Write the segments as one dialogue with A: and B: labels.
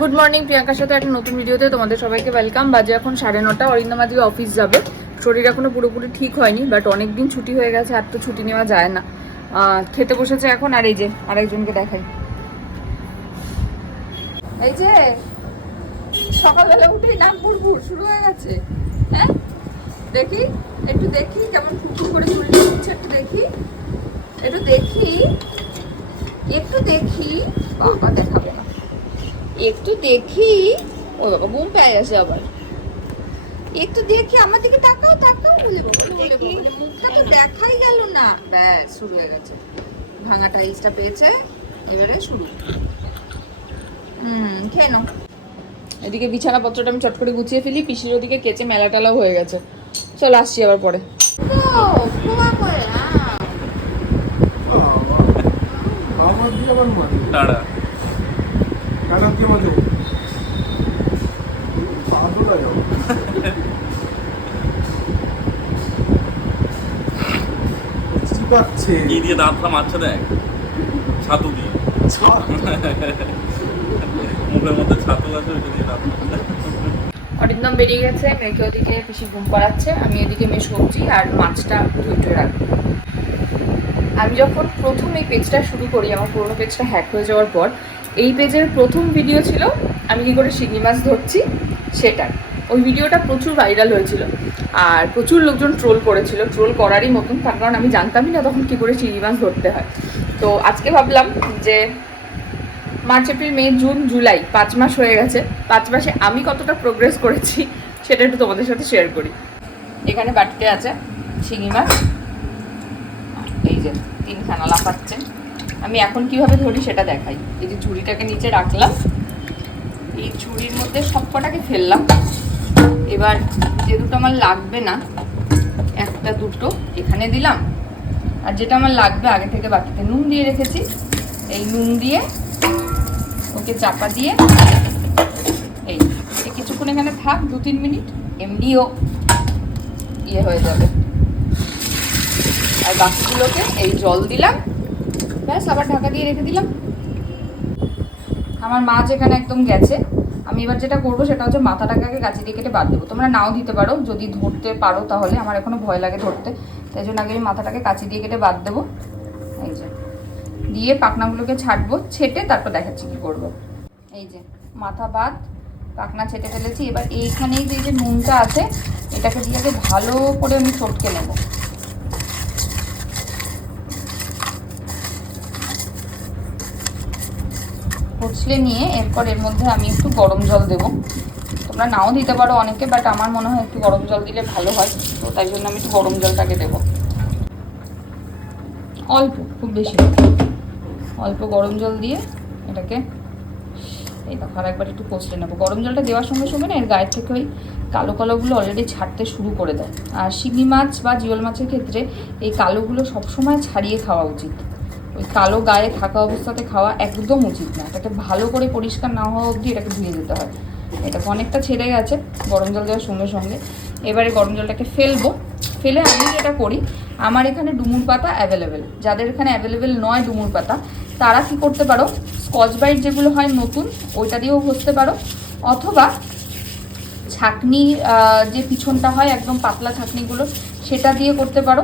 A: Good morning প্রিয়াঙ্কার সাথে একটা নতুন ভিডিওতে তোমাদের সবাইকে ওয়েলকাম বাজে এখন সাড়ে নটা, অরিন্দম আজকে অফিস যাবে। শরীর এখনও পুরোপুরি ঠিক হয়নি বাট অনেক দিন ছুটি হয়ে গেছে, আর তো ছুটি নেওয়া যায় না। খেতে বসেছে এখন, আর এই যে, আরেকজনকে দেখাই। এই যে, সকালবেলা উঠেই নাক ভুরভুর শুরু হয়ে গেছে। হ্যাঁ? দেখি, একটু দেখি কেমন ফুটফুট করে চুলটা একটু দেখি। একটু দেখি একটু দেখি, বাবা, দেখাবো না। একটু দেখি। ও বাবা ঘুম পেয়ে গেছে আবার। একটু দেখি আমার দিকে তাকাও তাকাও বলে বলে মুখটা তো দেখাই গেল না। ব্যাস শুরু হয়ে গেছে। ভাঙা টাইলসটা পেয়েছে এবারে শুরু। হুম খেয়ে নাও। এদিকে বিছানাপত্রটা আমি চট করে গুছিয়ে ফেলি পিসির ওদিকে কেচে মেলা টেলাও হয়ে গেছে। চল আসছি আবার পরে।
B: আমার চিবাচ্ছে
C: কি দিয়ে দাঁতটা মারছে দেখ? ছাতু দিয়ে। মুখের মধ্যে ছাতু আছে ওইটা দিয়ে দাঁত
A: অরিন্দম বেরিয়ে গেছে মেয়েকে ওদিকে পিসি ঘুম পাড়াচ্ছে আমি এদিকে মেয়ে সবজি আর মাছটা ধুয়ে ধুয়ে রাখব। আমি যখন প্রথম এই পেজটা শুরু করি আমার পুরোনো পেজটা হ্যাক হয়ে যাওয়ার পর এই পেজের প্রথম ভিডিও ছিল, আমি কি করে শিঙি মাছ ধরছি সেটার ওই ভিডিওটা প্রচুর ভাইরাল হয়েছিল। আর প্রচুর লোকজন ট্রোল করেছিল ট্রোল করারই মতন, তার কারণ আমি জানতামই না তখন কী করে শিঙি মাছ ধরতে হয়। তো আজকে ভাবলাম যে March, April, May, June, July, পাঁচ মাস হয়ে গেছে। পাঁচ মাসে আমি কতটা প্রোগ্রেস করেছি, সেটা একটু তোমাদের সাথে শেয়ার করি। এখানে বাটিতে আছে শিঙি মাছ। এই যে, তিনখানা লাফাচ্ছে। আমি এখন কীভাবে ধরি সেটা দেখাই। এই যে ঝুড়িটাকে নিচে রাখলাম। এই ঝুড়ির মধ্যে সব কটাকে ফেললাম। এবার যে দুটো আমার লাগবে না, একটা দুটো এখানে দিলাম। আর যেটা আমার লাগবে আগে থেকে বাকিতে নুন দিয়ে রেখেছি। এই নুন দিয়ে ওকে চাপা দিয়ে এই কিছুক্ষণ এখানে থাক দু তিন মিনিট, এমনিও ইয়ে হয়ে যাবে। আর বাকিগুলোকে এই জল দিলাম। ব্যাস, আবার ঢাকা দিয়ে রেখে দিলাম। আমার মাছ এখানে একদম গেছে, আমি এবার যেটা করব সেটা হচ্ছে মাথাটাকে আগে গাছি দিয়ে কেটে বাদ দেবো। তোমরা নাও দিতে পারো, যদি ধরতে পারো তাহলে, আমার এখনও ভয় লাগে ধরতে। তাই জন্য আগে আমি মাথাটাকে কাচি দিয়ে কেটে বাদ দেবো। এই যে, দিয়ে পাখনাগুলোকে ছাড়বো ছেটে তারপর দেখাচ্ছি কি করব। এই যে, মাথা বাদ, পাখনা ছেটে ফেলেছি। এবার এইখানেই যে যে নুনটা আছে, এটাকে দিয়ে আগে ভালো করে আমি চটকে নেব। কুচলে নিয়ে এরপর এর মধ্যে আমি একটু গরম জল দেব। তোমরা নাও দিতে পারো অনেকে বাট আমার মনে হয় একটু গরম জল দিলে ভালো হয়। তো তাই জন্য আমি একটু গরম জলটাকে দেবো। অল্প, খুব বেশি অল্প গরম জল দিয়ে এটাকে এই দেখো আর একবার একটু কষলে নেব। গরম জলটা দেওয়ার সঙ্গে সঙ্গে না এর গায়ের থেকে ওই কালো কালোগুলো অলরেডি ছাড়তে শুরু করে দেয়। আর শিঙি মাছ বা জিওল মাছের ক্ষেত্রে এই কালোগুলো সবসময় ছাড়িয়ে খাওয়া উচিত। ওই কালো গায়ে থাকা অবস্থাতে খাওয়া একদম উচিত না। এটাকে ভালো করে পরিষ্কার না হওয়া অবধি এটাকে ধুয়ে দিতে হয়। এটা অনেকটা ছেড়ে গেছে গরম জল দেওয়ার সঙ্গে সঙ্গে। এবারে গরম জলটাকে ফেলব। ফেলে আমি যেটা করি, আমার এখানে ডুমুর পাতা অ্যাভেলেবেল যাদের এখানে অ্যাভেলেবেল নয় ডুমুর পাতা, তারা কি করতে পারো স্কচ ব্রাইট যেগুলো হয় নতুন, ওইটা দিয়েও ঘষতে পারো। অথবা ছাকনি যে পিছনটা হয় একদম পাতলা ছাকনিগুলো, সেটা দিয়ে করতে পারো।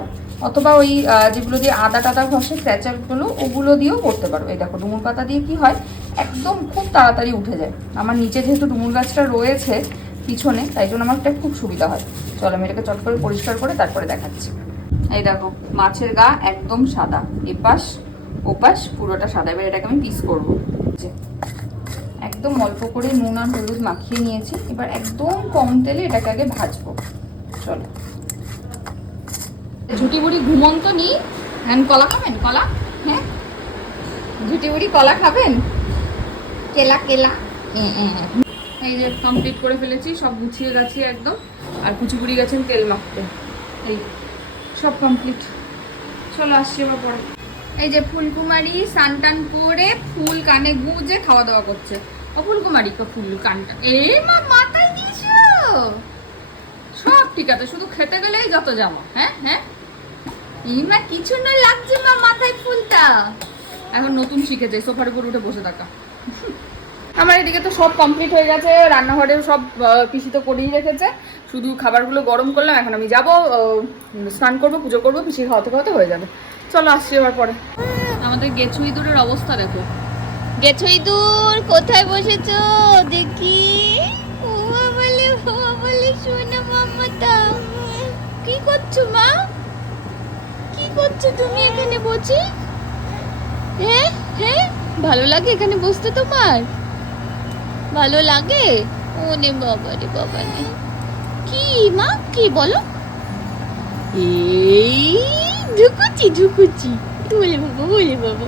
A: অথবা ওই যেগুলো দিয়ে আদা টাদা ঘষে ক্র্যাচারগুলো ওগুলো দিয়েও করতে পারো। এই দেখো, ডুমুর পাতা দিয়ে কি হয়, একদম খুব তাড়াতাড়ি উঠে যায়। আমার নিচে যেহেতু ডুমুর গাছটা রয়েছে পিছনে, তাই জন্য আমার একটা খুব সুবিধা হয়। চলো আমি এটাকে চট করে পরিষ্কার করে তারপরে দেখাচ্ছি। এই দেখো, মাছের গা একদম সাদা। এপাশ, ওপাশ, পুরোটা সাদা। এবার এটাকে আমি পিস করব। একদম অল্প করে নুন আর হলুদ মাখিয়ে নিয়েছি। এবার একদম কম তেলে এটাকে আগে ভাজবো। চলো। ঝুটি বুড়ি ঘুমন্ত নি। হ্যাঁ কলা খাবেন? কলা? হ্যাঁ? ঝুটি বুড়ি কলা খাবেন? কেলা কেলা। এ, এ, এ। এই যে কমপ্লিট করে ফেলেছি সব গুছিয়ে গেছি একদম। আর কুচিপুরি গেছেন তেল মাখতে। এই সব কমপ্লিট চলো আসছি এবার পরে। এই যে ফুলকুমারি স্নান টান করে ফুল কানে গুঁজে খাওয়া দাওয়া করছে। ও ফুলকুমারি ফুল কানটা এ মা মাথায় দিয়েছ সব ঠিক আছে শুধু খেতে গেলেই যত জামা। হ্যাঁ হ্যাঁ? এই মা কিছু না লাগছে মা মাথায় ফুলটা। এখন নতুন শিখেছে সোফার উপর উঠে বসে থাকা। আমার এদিকে তো সব কমপ্লিট হয়ে গেছে রান্নাঘরে সব পিসি তো করেই রেখেছে। শুধু খাবারগুলো গরম করলাম এখন আমি যাব স্নান করব পুজো করব পিসির খাওয়াতে খাওয়াতে হয়ে যাবে। চলো আসছি এবার পরে। আমাদের গেছুই ইঁদুরের অবস্থা দেখো।
D: গেছই ইঁদুর কোথায় বসেছো? দেখি। ও বলে ও বলে শোনা মামাটা কি করছ মা? করছ তুমি এখানে বসে? হ্যাঁ হ্যাঁ ভালো লাগে এখানে বসতে তোমার? ভালো লাগে? ও নে বাবা রে বাবা নে কি মা, কি বলো? এই ঢুকুচি ঢুকুচি। ওলে বাবা ওলে বাবা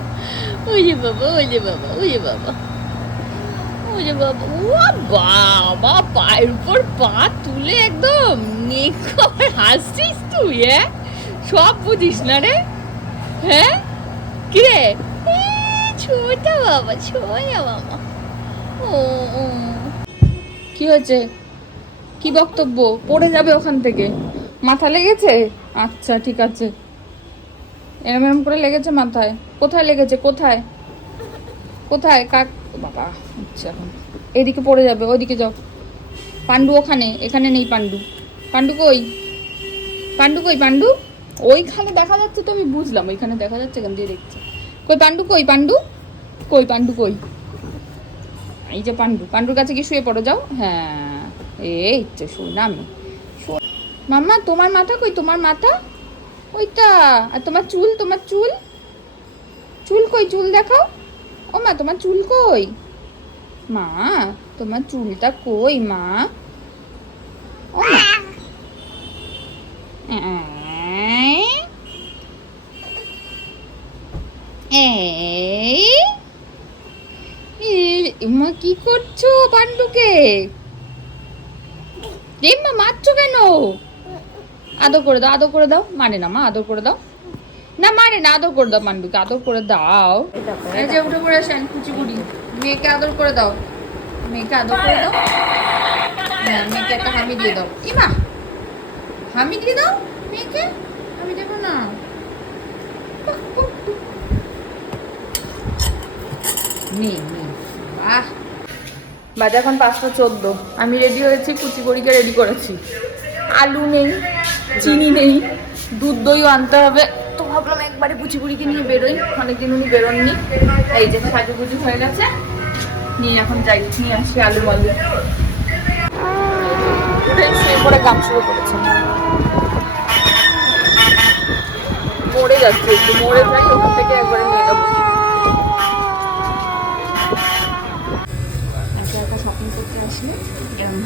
D: ওলে বাবা ওলে বাবা ওলে বাবা। ওলে বাবা, ও বাবা, পায়ের উপর পা তুলে একদম নেকর হাসছিস তুই হ্যাঁ? সব বুঝিস না রে? হ্যাঁ? কি রে? ছোটা বাবা, ছোয়া বাবা। ও
A: কি হয়েছে? কি বক্তব্য? পড়ে যাবে ওখান থেকে। মাথা লেগেছে? আচ্ছা ঠিক আছে। এরম এরম করে লেগেছে মাথায়। কোথায় লেগেছে? কোথায়? কোথায়? কাক বাবা আচ্ছা। এখন এদিকে পড়ে যাবে, ওইদিকে যাও। পান্ডু ওখানে, এখানে নেই পান্ডু পান্ডু কই? পান্ডু কই? পান্ডু ওইখানে দেখা যাচ্ছে তো আমি বুঝলাম, ওইখানে দেখা যাচ্ছে, এখান দিয়ে দেখছি। কই পান্ডু কই পান্ডু? কই পান্ডু, কই? এই যে পান্ডু, পান্ডুর কাছে কি শুয়ে পড়ো, যাও। হ্যাঁ এই তো শুনলাম মাম্মা, তোমার মাথা কই? তোমার মাথা? ওইটা, আর তোমার চুল তোমার চুল? চুল কই? চুল দেখাও। ও মা, তোমার চুল কই? মা, তোমার চুলটা কই মা? ও মা এই। এই মা কি করছ পান্ডুকে? মা মারছো কেন? আদর করে দাও, আদর করে দাও। মানে না মা, আদর করে দাও। না মানে না, আদর করে দাও পান্ডুকে, আদর করে দাও। এই যে উঠে পড়ে আসেন কুচিপুড়ি। মেয়েকে আদর করে দাও। মেয়েকে আদর করে দাও। হ্যাঁ মেয়েকে একটা হামি দিয়ে দাও। ইমা, হামি দিয়ে দাও মেয়েকে? আমি দেবো না। বাজে এখন পাঁচটা চোদ্দ। আমি রেডি হয়েছি, কুচি করিকে রেডি করেছি। আলু নেই, চিনি নেই, দুধ দইও আনতে হবে। তো ভাবলাম একবারে কুচি কুড়িকে নিয়ে বেরোই। অনেকদিন উনি বেরোননি। এই যে সাজুগুজু হয়ে গেছে। নিয়ে এখন যাই, নিয়ে আসি আলু শুয়ে পরে কাম শুরু করেছে। মরে যাচ্ছে, একটু মরে যাই, ওখান থেকে একবারে নিয়ে যাব একা একা শপিং করতে আসলে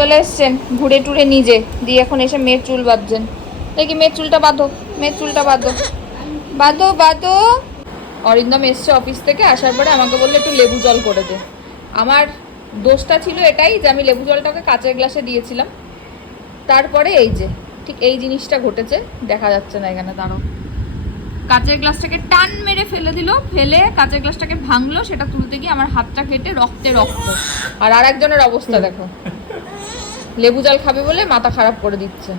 A: চলো এসছেন ঘুরে টুরে নিজে। দিয়ে এখন এসে মেয়ের চুল বাঁধছেন। দেখি মেয়ের চুলটা বাঁধো? মেয়ের চুলটা বাঁধো। বাঁধো বাঁধো। অরিন্দম এসছে অফিস থেকে, আসার পরে আমাকে বলল, একটু লেবু জল করে দে। আমার দোষটা ছিল এটাই যে, আমি লেবু জলটাকে কাঁচের গ্লাসে দিয়েছিলাম। তারপরে এই যে, ঠিক এই জিনিসটা ঘটেছে, দেখা যাচ্ছে না এখানে দাঁড়ো কাঁচের গ্লাসটাকে টান মেরে ফেলে দিল, ফেলে কাঁচের গ্লাসটাকে ভাঙলো, সেটা তুলতে গিয়ে আমার হাতটা কেটে রক্তে রক্ত। আর আরেকজনের অবস্থা দেখো। লেবু জল খাবে বলে মাথা খারাপ করে দিচ্ছে।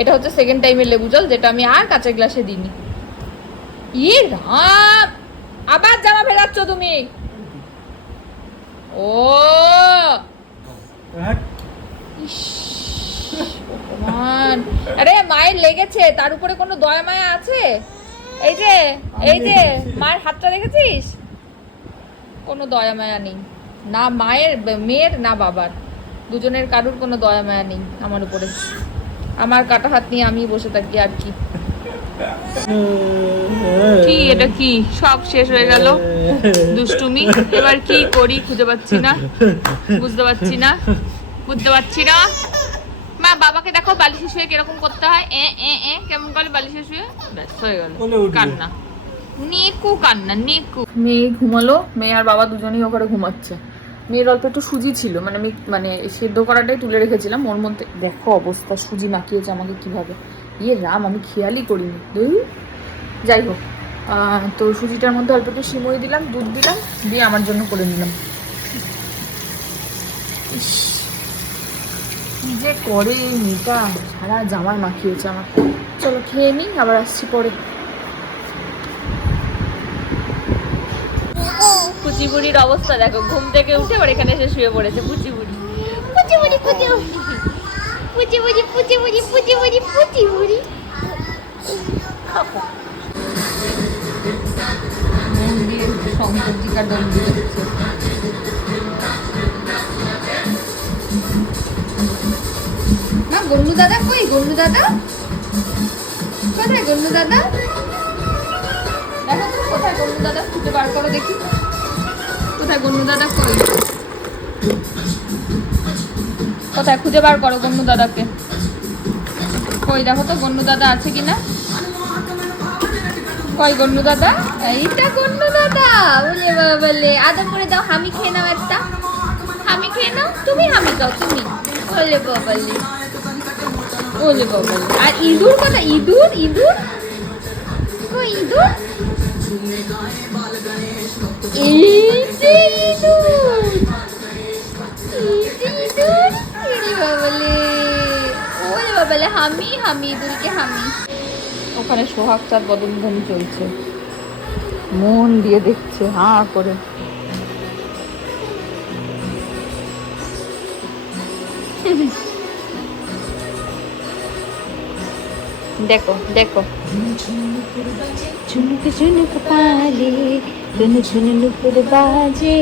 A: এটা হচ্ছে সেকেন্ড টাইমের লেবু জল যেটা আমি আর কাঁচের গ্লাসে দিইনি। ইয়ে রাম! আবার জামা ফেরাচ্ছ তুমি! ও! ইস, ভগবান। আরে মায়ের লেগেছে তার উপরে কোনো দয়া মায়া আছে? এই যে এই যে মায়ের হাতটা দেখেছিস? কোনো দয়া মায়া নেই। না মায়ের মেয়ের না বাবার। দুজনের কারুর কোনো দয়া মায়া নেই আমার উপরে। আমার কাটা হাত নিয়ে আমি বসে থাকি আর কি। কি এটা কি? সব শেষ হয়ে গেল? দুষ্টুমি? এবার কি করি খুঁজে পাচ্ছি না। বুঝতে পারছি না। বুঝতে পারছি না।
D: মা বাবাকে দেখো বালিশে শুয়ে কীরকম করতে হয়। এ এ এ কেমন করে বালিশে শুয়ে? ব্যাস হয়ে গেল। কান্না। নিকু কান্না নিকু।
A: মেয়ে ঘুমালো। মেয়ে আর বাবা দুজনেই ওখানে ঘুমাচ্ছে। মেয়ের অল্প একটু সুজি ছিল মানে আমি মানে সেদ্ধ করাটাই তুলে রেখেছিলাম ওর মধ্যে দেখো অবস্থা সুজি মাখিয়েছে আমাকে কীভাবে। ইয়ে রাম আমি খেয়ালই করিনি। যাই হোক তো সুজিটার মধ্যে অল্প একটু সিমই দিলাম দুধ দিলাম দিয়ে আমার জন্য করে নিলাম। ইস, যে করে এই মেয়েটা সারা জামায় মাখিয়েছে আমার চলো খেয়ে নিই আবার আসছি পরে।
D: পুচিবুড়ির অবস্থা, দেখো, ঘুম থেকে উঠে আবার এখানে এসে শুয়ে পড়েছে পুচিবুড়ি পুচিবুড়ি পুচিবুড়ি পুচিবুড়ি পুচিবুড়ি পুচিবুড়ি
A: মন দিয়ে শঙ্করজিকার দম দিয়ে দিচ্ছে মা গন্ডু দাদা কই? গন্ডু দাদা? কোথায় গন্ডু দাদা? দেখো কোথায় গন্ডু দাদা? খুঁজে বার করো দেখি। কোথায়? গন্ডু দাদা কই? কোথায়? খুঁজে বার করো গন্ডু দাদাকে। কই, দেখো তো গন্ডু দাদা আছে কিনা? কই গন্ডু দাদা? এইটা গন্ডু দাদা। বলে বলে আদর করে দাও, হামি খেয়ে নাও একটা। হামি খেয়ে নাও, তুমি হামি খাও তুমি। বলে বলে বাবালে আর ইঁদুর কথা ইঁদুর ইঁদুর? কই, ইঁদুর? বাবালে হামি হামি হামি। ওখানে সোহাগ চাঁদ বদলধ্বনি চলছে। মন দিয়ে দেখছে, হাঁ করে। দেখো দেখো। ঝুনুক বাজে।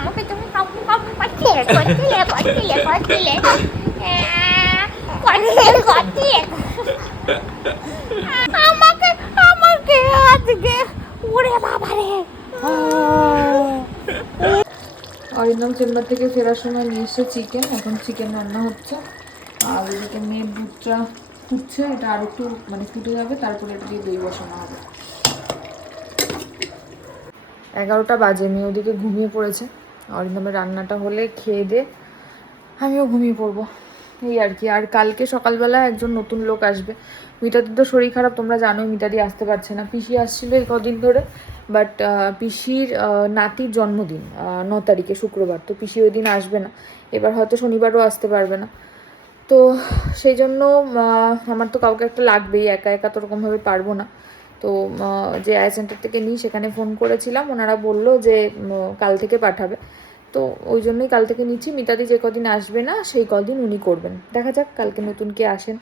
E: আমাকে তুমি আমাকে আজকে ওরে বাবারে
A: অরিন্দম চেম্বার থেকে ফেরার সময় নিয়ে এসছে চিকেন এখন চিকেন রান্না হচ্ছে। আর এদিকে মেয়ের দুধটা ফুটছে এটা আর একটু মানে ফুটে যাবে, তারপরে এটা দিয়ে দই বসানো হবে। এগারোটা বাজে, মেয়ে ওদিকে ঘুমিয়ে পড়েছে। অরিন্দমের রান্নাটা হলে খেয়ে দে, আমিও ঘুমিয়ে পড়ব। এই আর কি, আর কালকে সকালবেলা একজন নতুন লোক আসবে। মিতাদির তো শরীর খারাপ, তোমরা জানোই, মিতাদি আসতে পারছে না। পিসি আসছিল এই কদিন ধরে, বাট পিসির নাতির জন্মদিন ন তারিখে, শুক্রবার। তো পিসি ওই দিন আসবে না। এবার হয়তো শনিবারও আসতে পারবে না। তো সেই জন্য আমার তো কাউকে একটা লাগবেই, একা একা তো ওরকমভাবে পারব না। তো যে আই সেন্টার থেকে নিই, সেখানে ফোন করেছিলাম, ওনারা বলল যে কাল থেকে পাঠাবে। তো ওই জন্যই কাল থেকে নিচ্ছি, মিতাদি যে কদিন আসবে না, সেই কদিন উনি করবেন। দেখা যাক, কালকে নতুন কে আসেন,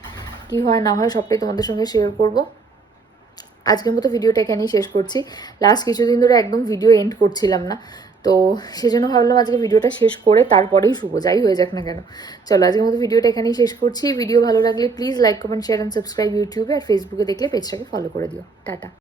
A: কি হয়, না হয়, সবটাই তোমাদের সঙ্গে শেয়ার করব। আজকের মতো ভিডিওটা এখানেই শেষ করছি। লাস্ট কিছুদিন ধরে একদম ভিডিও এন্ড করছিলাম না। তো সেজন্য ভাবলাম আজকে ভিডিওটা শেষ করে তারপরেই শুভ, যাই হয়ে যাক না কেন। চলো, আজকের মতো ভিডিওটা এখানেই শেষ করছি। ভিডিও ভালো লাগলে please like comment share and subscribe ইউটিউবে আর ফেসবুকে দেখলে পেজটাকে ফলো করে দিও। টাটা।